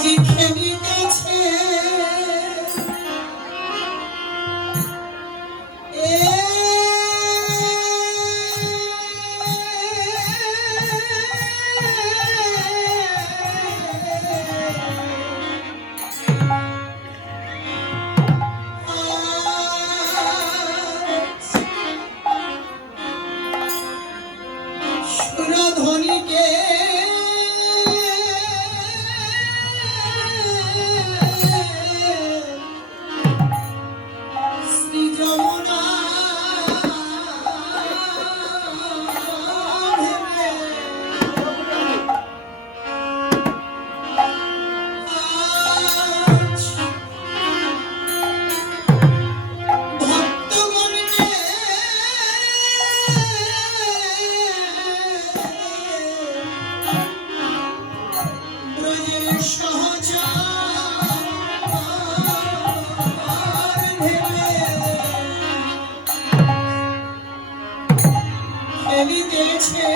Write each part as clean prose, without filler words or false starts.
আজি খেলিতেছে সুরধ্বনিকে শ্রী যমুনা খেলিতেছে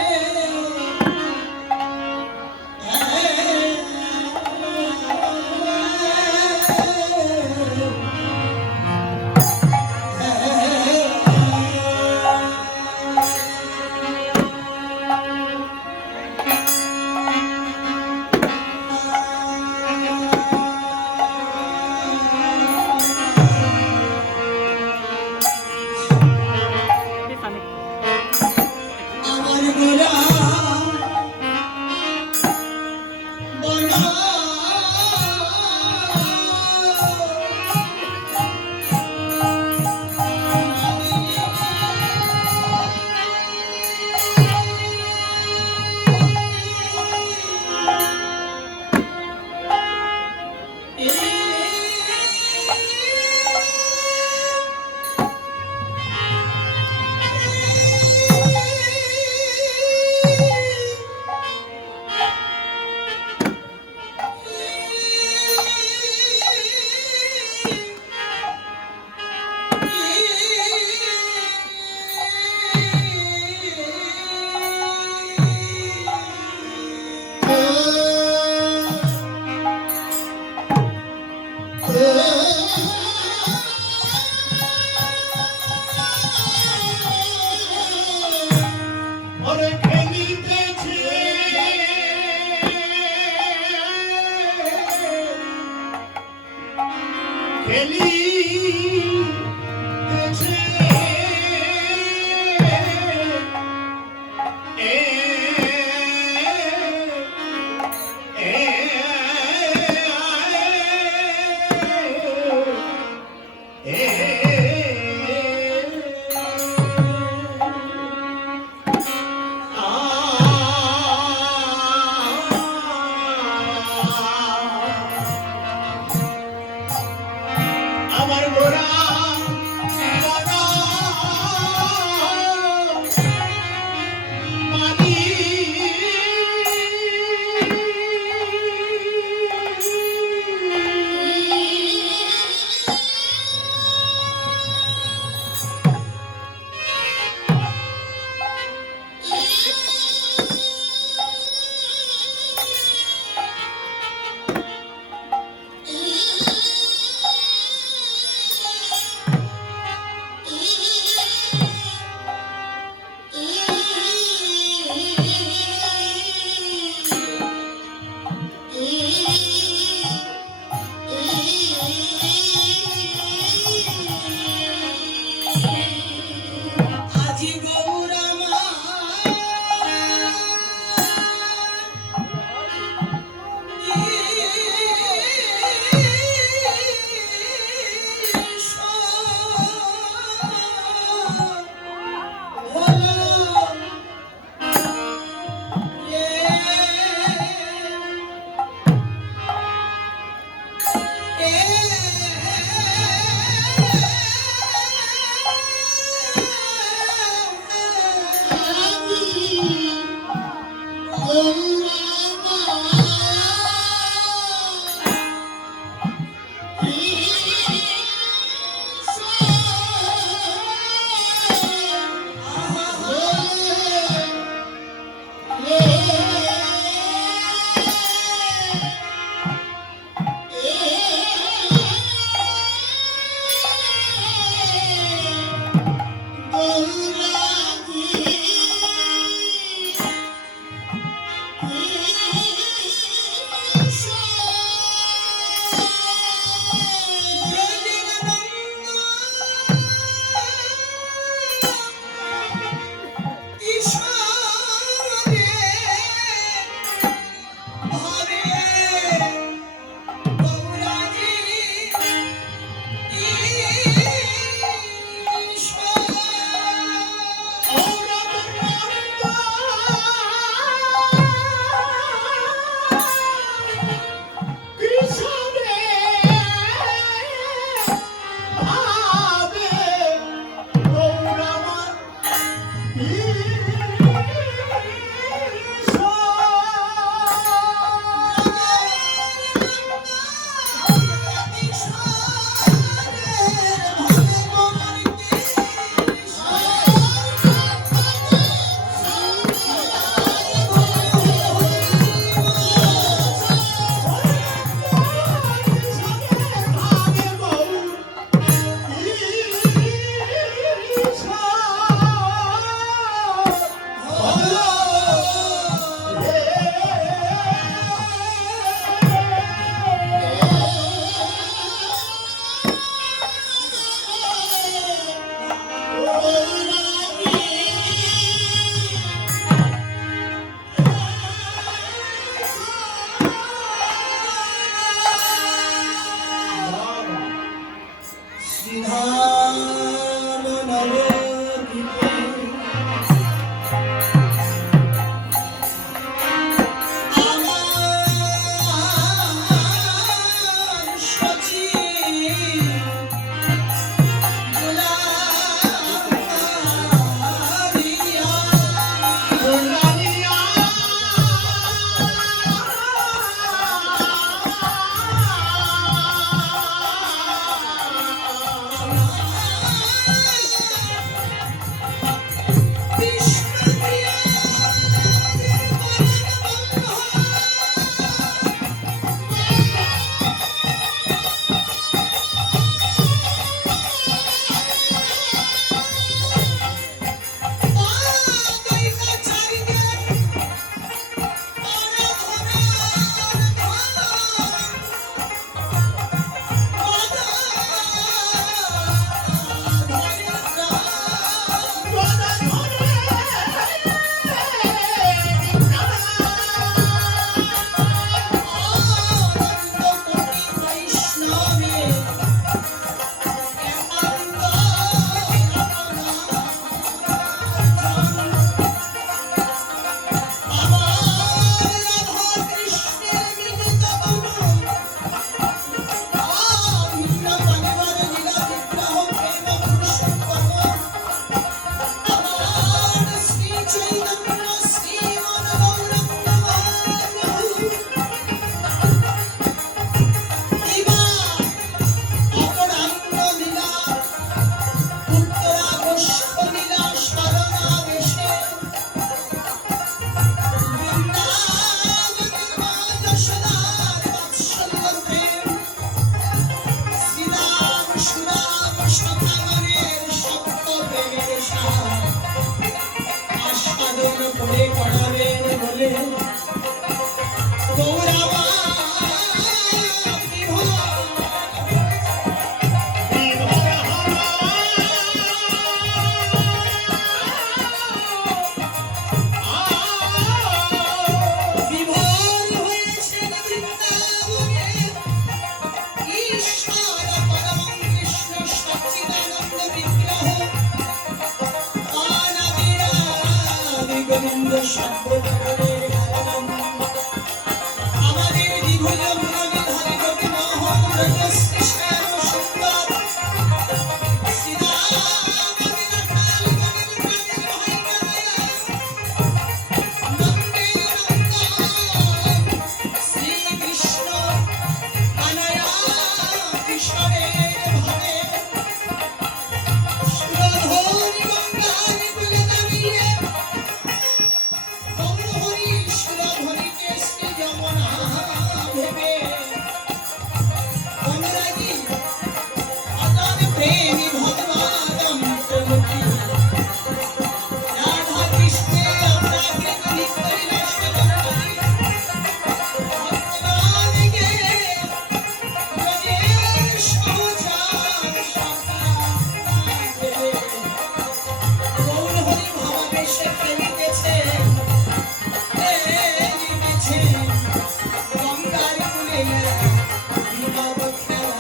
বিবাদ খেলা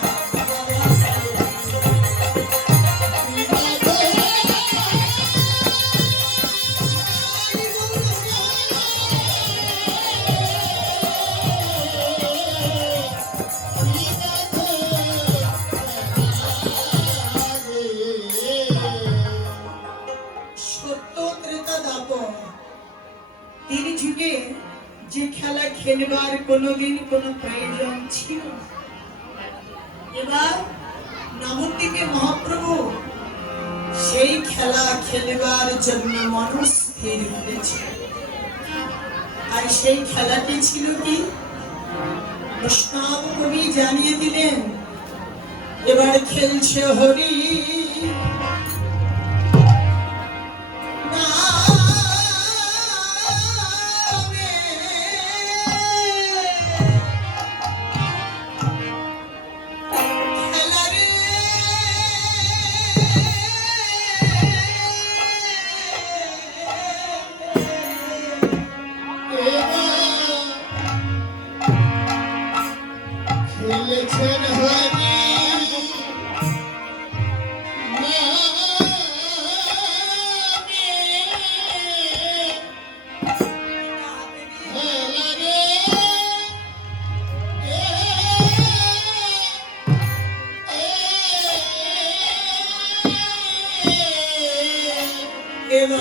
সত্য ত্রেতা দাপর তিন যুগে যে খেলা খেলবার কোনোদিন কোনো প্রয়োজন ছিল না। এবার নবদ্বীপে মহাপ্রভু সেই খেলা খেলবার জন্য মানুষ স্থির করেছে। আর সেই খেলাটি ছিল কি? বৈষ্ণব কবি জানিয়ে দিলেন, এবার খেলছে হরি খেলেছেন হরি এবার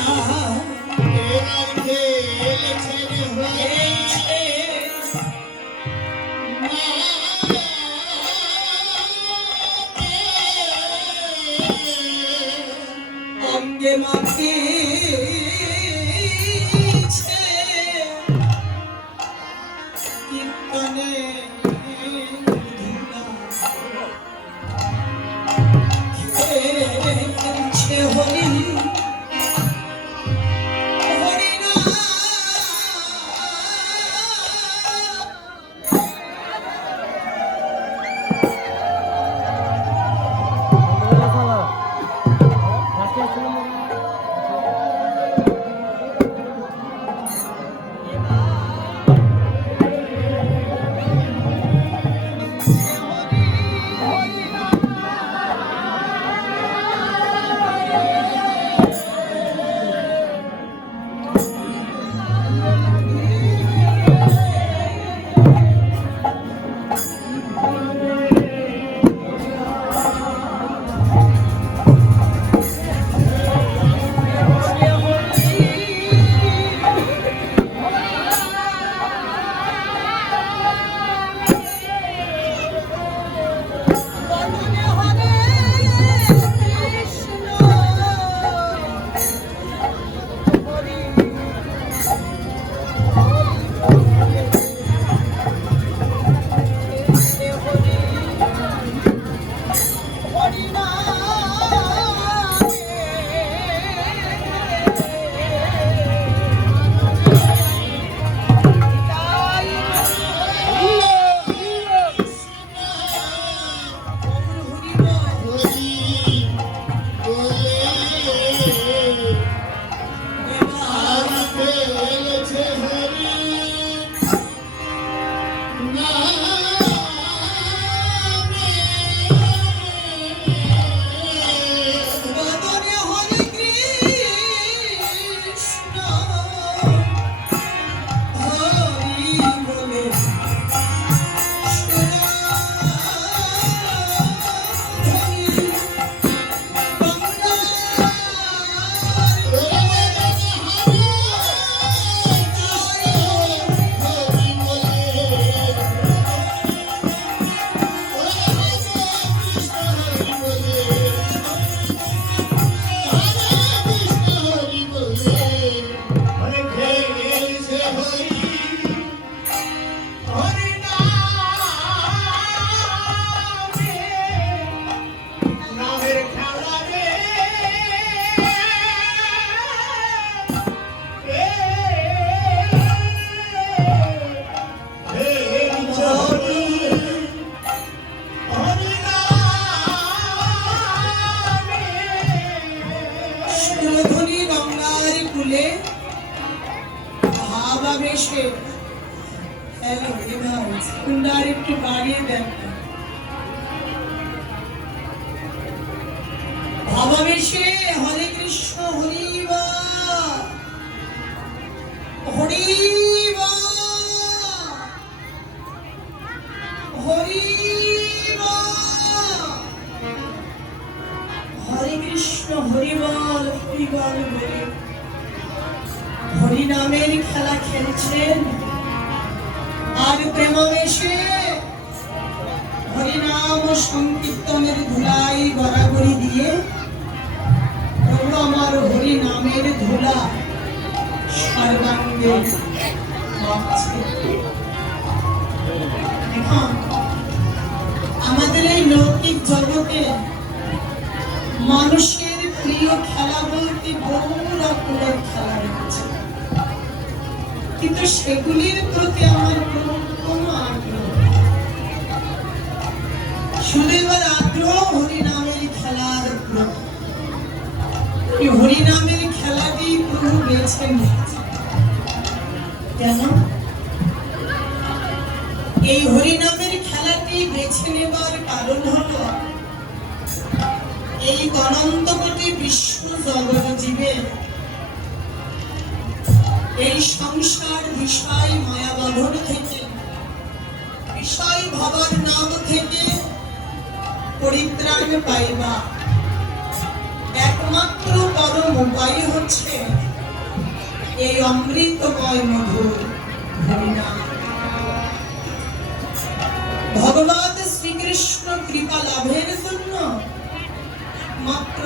খেলেছেন হরি অঙ্গে মাখে কীর্তনে খেলছে হরি সাউন্ড আর একটু বাড়িয়ে দেন। ভাবাবেশে হরে কৃষ্ণ হরি বল, হরি বল, হরি বল, হরে কৃষ্ণ হরি বল, হরি বল বলে হরি নামের খেলা খেলছেন। আর প্রেমাবেশে হরিনাম সংকীর্তনের ধুলাই গড়াগড়ি দিয়ে প্রভু আমার হরি নামের ধুলা সর্বাঙ্গে মাখছে। এখন আমাদের এই লৌকিক জগতে মানুষের প্রিয় খেলা বলতে বহু রকমের খেলা রয়েছে, কিন্তু সেগুলির প্রতি আমার কোনো আগ্রহ নেই। শুধু এবার আগ্রহ হরিনামের খেলার প্রতি। এই হরিনামের খেলাটি প্রভু বেছে নিয়েছে। কেন? এই হরিনামের খেলাটি বেছে নেবার কারণ হলো এই অনন্ত কোটি বিশ্ব জগৎ জীবে এই সংসার বিষয় মায়াবন্ধন থেকে, বিষয় ভবার নাম থেকে পরিত্রাণ পাইবা একমাত্র পরম উপায় হচ্ছে এই অমৃতময় মধুর হরিনাম। ভগবান শ্রীকৃষ্ণ কৃপা লাভের জন্য মাত্র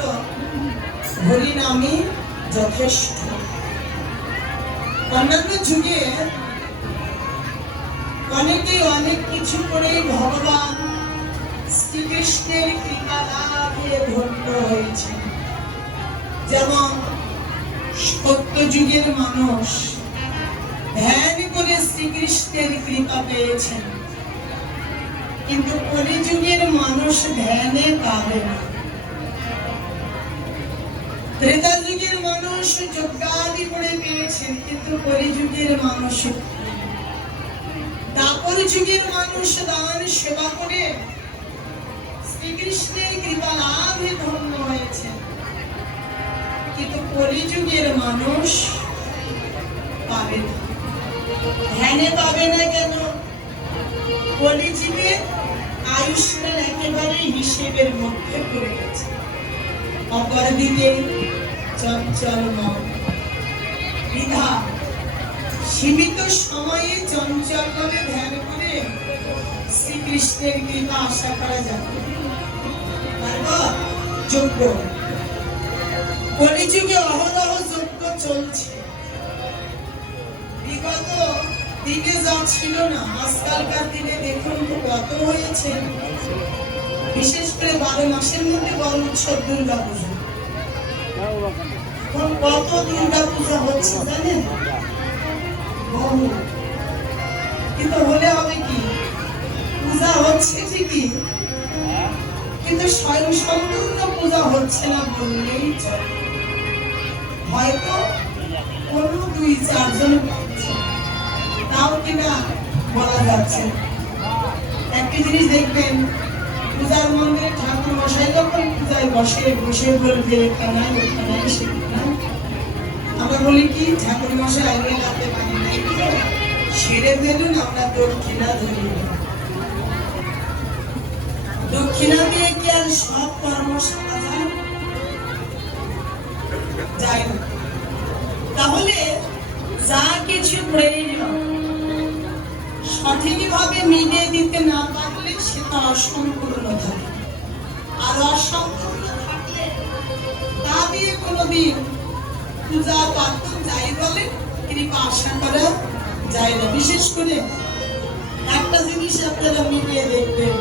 হরিনামই যথেষ্ট। অন্যান্য যুগে অনেকে অনেক কিছু করে ভগবান শ্রীকৃষ্ণের কৃপা লাভে ধন্য হয়েছে। যেমন সত্য যুগের মানুষ ধ্যান করে শ্রীকৃষ্ণের কৃপা পেয়েছেন, কিন্তু কলিযুগের মানুষ ধ্যানে পাবে না। ত্রেতা যুগের মানুষ যজ্ঞাদি করে পেয়েছেন, কিন্তু কলিযুগের মানুষ, দ্বাপর যুগের মানুষ দান সেবা করে শ্রীকৃষ্ণের কৃপা লাভে ধন্য হয়েছে, কিন্তু কলিযুগের মানুষ পাবে না। ধ্যানে পাবে না কেন? কলিযুগে আয়ুষ্কাল একেবারে হিসেবের মধ্যে পড়ে গেছে। অপরদিকে চঞ্চল মন বিধা সীমিত সময়ে চঞ্চল ভাবে ধ্যান করে শ্রীকৃষ্ণের কৃপা আশা করা যাবে। তারপর যজ্ঞ, কলিযুগে অহরহ যজ্ঞ চলছে। বিগত দিনে যা ছিল না, আজকালকার দিনে দেখুন তো কত হয়েছে। বিশেষ করে 12 মাসের মধ্যে বড় উৎসব দুর্গা পূজা। এখন কত দুর্গা পূজা হচ্ছে জানেন? বহু। কিন্তু হলে হবে কি, পূজা হচ্ছে ঠিকই, কিন্তু স্বয়ং সম্পূর্ণ পূজা হচ্ছে না বললেই চলে। হয়তো কোনো 2-4 জন পাচ্ছে, তাও কিনা বলা যাচ্ছে। একটি জিনিস দেখবেন, পূজার মন্দিরে ঠাকুর মশাই যখন পূজায় বসে বলবে কানাই কানাই সে কানাই, আমরা বলি কি ঠাকুর মশাই আগে রাতে পানি নাই সেরে দিলুন, আমরা দক্ষিণা ধরি। দক্ষিণা দিয়ে কি আর সব কর্ম সারা যায় না? তাহলে যা কিছু প্রয়োজন সঠিকভাবে মিলিয়ে দিতে না পারলে সেটা অসম্পূর্ণ থাকে। আর অসম্পূর্ণ থাকলে তা দিয়ে কোনোদিন পূজা পার্বণ যাই বলে কৃপা আশা করা যায় না। বিশেষ করে একটা জিনিস আপনারা মিলিয়ে দেখবেন,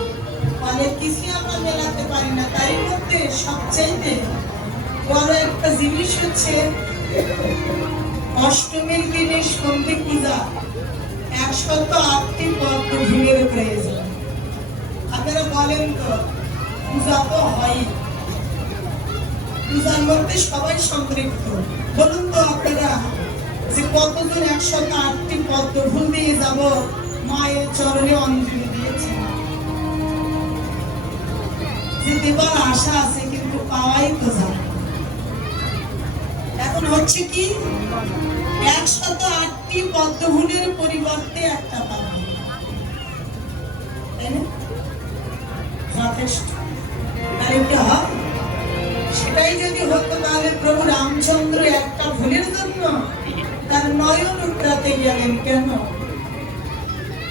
অনেক কিছুই আমরা মেলাতে পারি না, তার মধ্যে সবচাইতে বড় একটা জিনিস হচ্ছে অষ্টমীর দিনে সন্ধি পূজা 108টি পদ্ম ফুলের প্রয়োজন। আপনারা বলেন তো পূজা তো হয়, পূজার মধ্যে সবাই সম্পৃক্ত। বলুন তো আপনারা যে কতজন 108টি পদ্ম ফুল দিয়ে যাব মায়ের চরণে অঞ্জলি দিয়েছে। যে দেবার আশা আছে কিন্তু পাওয়াই তো যায়। এখন হচ্ছে কি 108টি পদ্মফুলের পরিবর্তে একটা পাওয়া, তাই না? যথেষ্ট। তাহলে কি হয়? সেটাই যদি হতো তাহলে প্রভু রামচন্দ্র একটা ফুলের জন্য তার নয়ন উৎরাতে গেলেন কেন?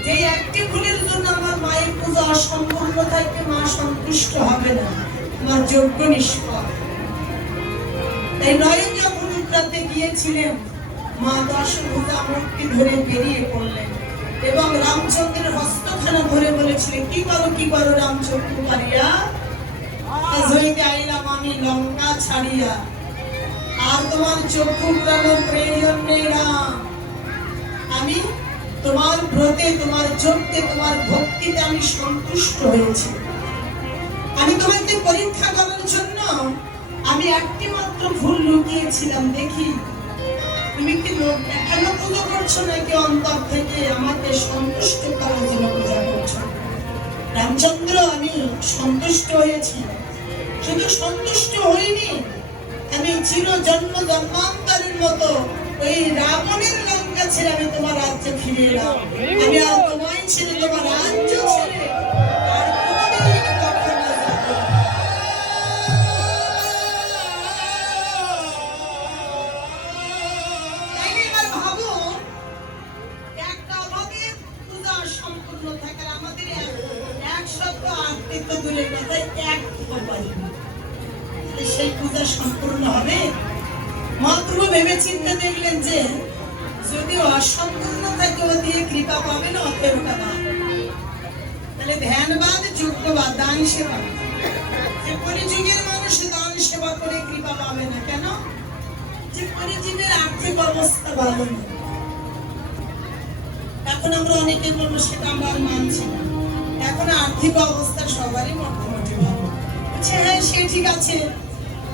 যে একটি ফুলের জন্য আমার মায়ের পূজা অসম্পূর্ণ থাকবে, মা সন্তুষ্ট হবে না, আমার যোগ্য নিষ্ফল। তাই নয়ন যখন উৎরাতে গিয়েছিলেন, মা দশভুজা মূর্তি ধরে বেরিয়ে পড়লেন এবং রামচন্দ্রের হস্তখানা ধরে বলেছিলেন, কি করো রামচন্দ্র পারিয়া, আজ হইতে আইলাম আমি লঙ্কা ছাড়িয়া, আর তোমার চক্ষু পুরানো প্রয়োজন নেই রাম। আমি তোমার ব্রতে, তোমার যজ্ঞে, তোমার ভক্তিতে আমি সন্তুষ্ট হয়েছি। আমি তোমাকে পরীক্ষা করার জন্য আমি একটি মাত্র ফুল লুকিয়েছিলাম, দেখি তুমি কি লোক দেখানো পুজো করছো নাকি অন্তর থেকে আমাকে সন্তুষ্ট করার জন্য পূজা করছো। রামচন্দ্র, আমি সন্তুষ্ট হয়েছি, শুধু সন্তুষ্ট হইনি, আমি চির জন্মান্তরের মতো ওই রাবণের লঙ্কা ছেড়ে আমি তোমার রাজ্যে ফিরে এলাম। আমি আর তোমায় ছেড়ে, তোমার রাজ্য ছেড়ে আর কোনোদিন কখনো যাব না। তাই এবার ভাবুন, একটা আমাদের পূজা সম্পূর্ণ থাকার আমাদের 108টি তো দূরের কথা, এক পারি না, সেই পূজা সম্পূর্ণ হবে? মহাপ্রভু ভেবে চিন্তে দেখলেন যে যদি অসম্পূর্ণ থাকে ও দিয়ে কৃপা পাবে না, অতএব তাহলে ধ্যানবাদ, যজ্ঞবাদ, দান সেবা, যে পরিযুগের মানুষ দান সেবা করে কৃপা পাবে না কেন? যে পরিজীবের আর্থিক অবস্থা ভালো না। এখন আমরা অনেকে বলবো সেটা আমরা আর মানছি না, এখন আর্থিক অবস্থা সবারই মোটামুটি ভালো। হ্যাঁ, সে ঠিক আছে,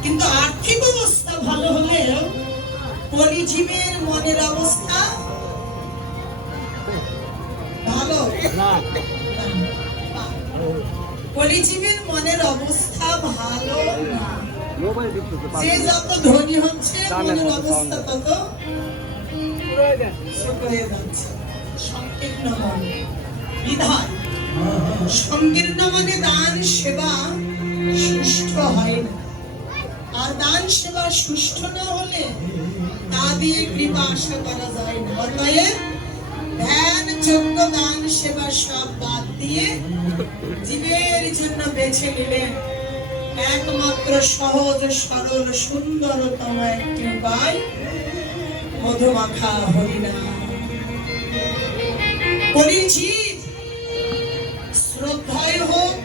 কিন্তু আর্থিক অবস্থা ভালো হলেও পরিজীবের মনের অবস্থা ভালো না। পরিজীবের মনের অবস্থা ভালো না। যে যত ধনী হচ্ছে মনের অবস্থা তত ছোট হয়ে যাচ্ছে। সংকীর্ণ মন বিধায়, সংকীর্ণ মনে দান সেবা সুষ্ঠু হয় না। আর দান সেবা সুষ্ঠু না হলে তা দিয়ে কৃপা আশা করা যায় না। অতএব ধ্যান, যজ্ঞ, দান সেবা সব বাদ দিয়ে জীবের জন্য বেছে নিলেন একমাত্র সহজ, সরল, সুন্দরতম একটি উপায়, মধুমাখা হরিনাম। পরিচিত শ্রদ্ধায় হোক,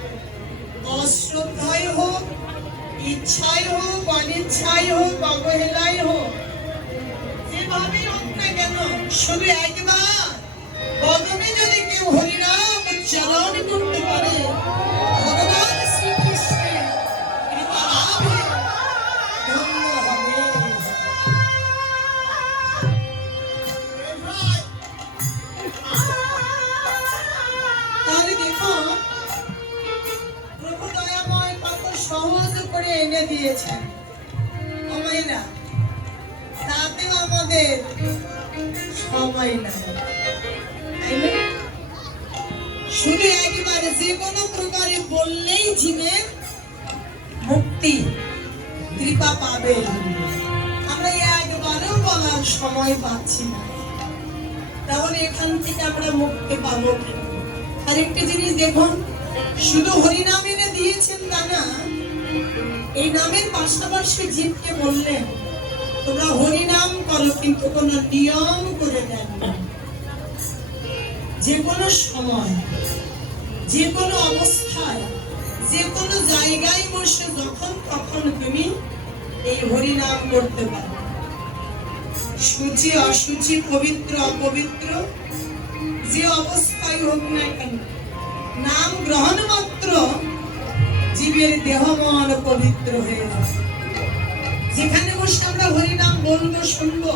অশ্রদ্ধায় হোক, ইচ্ছায় হোক, অনিচ্ছায় হোক, অবহেলায় হোক, যেভাবে হোক না কেন, শুধু একবার কদমে যদি কেউ হরিনাম উচ্চারণ করতে পারে, ভগবান শ্রীকৃষ্ণের কৃপা লাভে ধন্য হবে। তাহলে দেখো, প্রভু দয়াময় কত সহজ করে এনে দিয়েছেন। আমাইরা তাতেও আমাদের সময় নাই, তাই না? শুধু একবারে যে কোনো প্রকারে বললেই জীবের মুক্তি, কৃপা পাবে, আমরা একবারও বলার সময় পাচ্ছি না। তাহলে এখান থেকে আমরা মুক্তি পাবো কি? আর একটা জিনিস দেখুন, শুধু হরিনাম এনে দিয়েছেন তা না, এই নামের পাশাপাশি জীবকে বললেন তোমরা হরিনাম করো, কিন্তু কোন নিয়ম করে দেন না। যে কোনো সময়, যে কোনো অবস্থায়, যে কোনো জায়গায় বসে যখন তখন তুমি এই হরিনাম করতে পারো। সূচি অসুচি, পবিত্র অপবিত্র, যে অবস্থায় হোক না কেন, নাম গ্রহণ মাত্র জীবের দেহ মন পবিত্র হয়ে যায়। যেখানে বসে আমরা হরিনাম বলবো, শুনবো,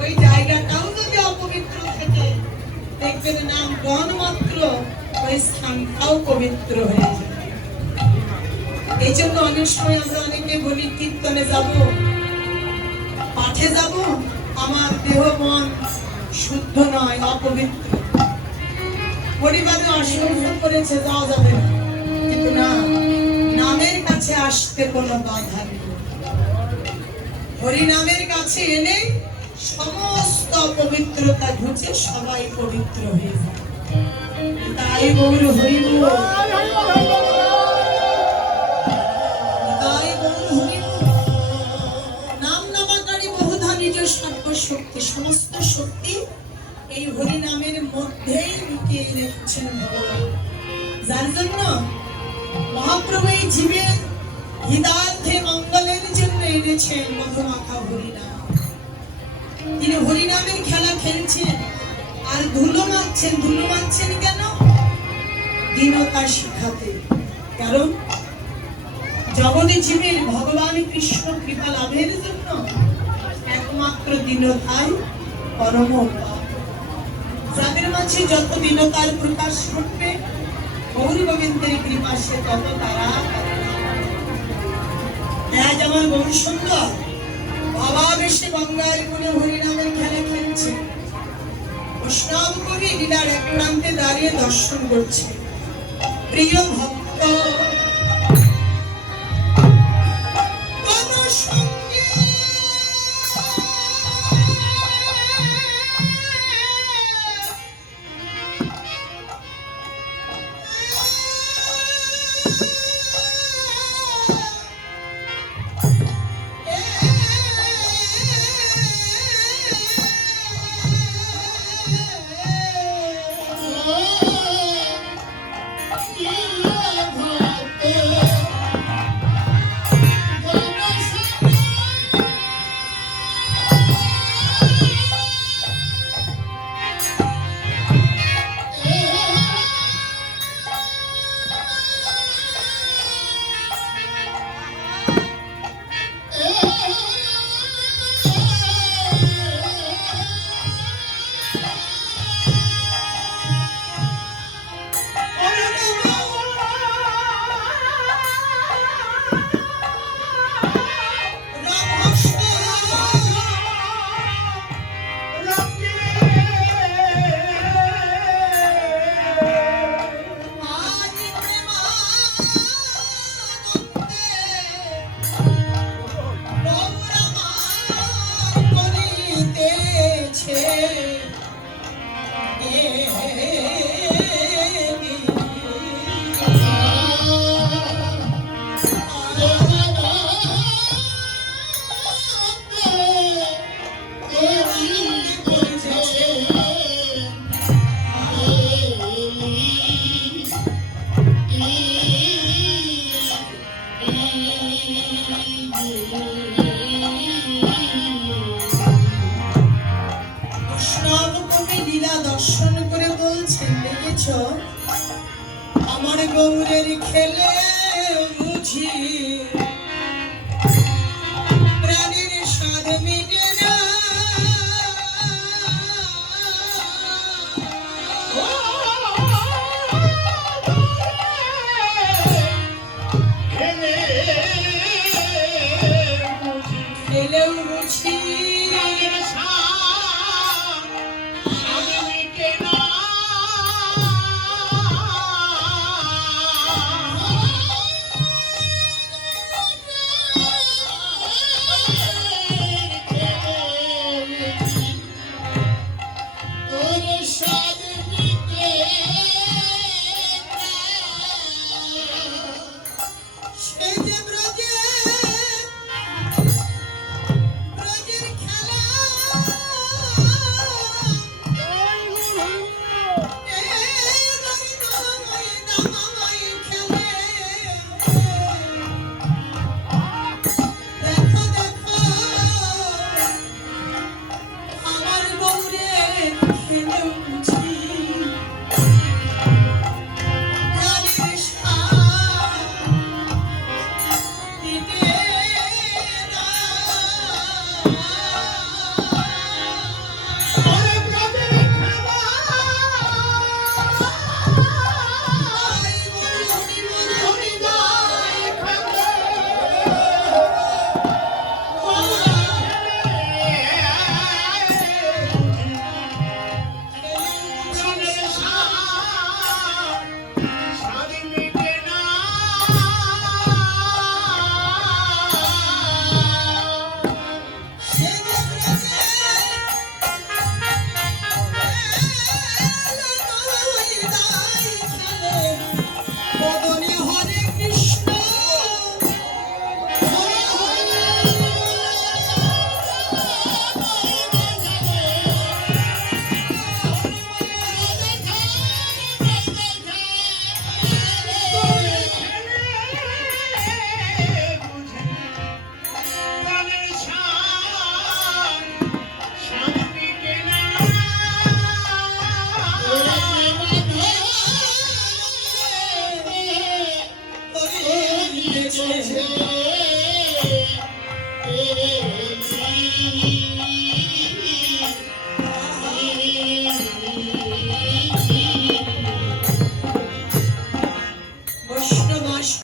ওই জায়গাটাও যদি অপবিত্র থাকে দেখবেন নাম গণ মাত্র ওই স্থানটাও পবিত্র হয়ে যায়। এই জন্য অনেক সময় আমরা অনেকে বলি কীর্তনে যাব, পাঠে যাব, আমার দেহ মন শুদ্ধ নয়, অপবিত্র, পরিবারে অসুবিধা করেছে, যাওয়া যাবে না। কিন্তু না, নামের কাছে আসতে কোনো বাধা নেই। হরি নামের কাছে এলে সমস্ত অপবিত্রতা ঘুচে সবাই পবিত্র হয়ে যায়। তাই গৌর হরিব, তাই গৌর হরিব। নাম নামাকারী বহুধা নিজ সর্বশক্তি, সমস্ত শক্তি এই হরি নামের মধ্যেই লুকিয়ে রেখেছেন ভগবান। যার জন্য মহাপ্রভু এই জীবের হৃদার্থে মঙ্গলের জন্য এনেছেন মধুমাখা হরিনাম। তিনি হরিনামের খেলা খেলছেন আর ধুলো মারছেন। ধুলো মারছেন কেন? দীনতা শিখাতে। কারণ জগতে জীবের ভগবান কৃষ্ণ কৃপা লাভের জন্য একমাত্র দীনতাই পরম উপায়। যাদের মাঝে যত দীনতার প্রকাশ ঘটবে, গৌর গোবিন্দের কৃপা সে তত তারা। আজ আমার গৌর সুন্দর বাবা বেশে গঙ্গার কোণে হরিনামের খেলা খেলছে। বৈষ্ণব কবি লীলার এক প্রান্তে দাঁড়িয়ে দর্শন করছে। প্রিয় ভক্ত আমার গৌরের খেলে বুঝি প্রাণের স্বাদ মিটে না। খেলেও বুঝি হরি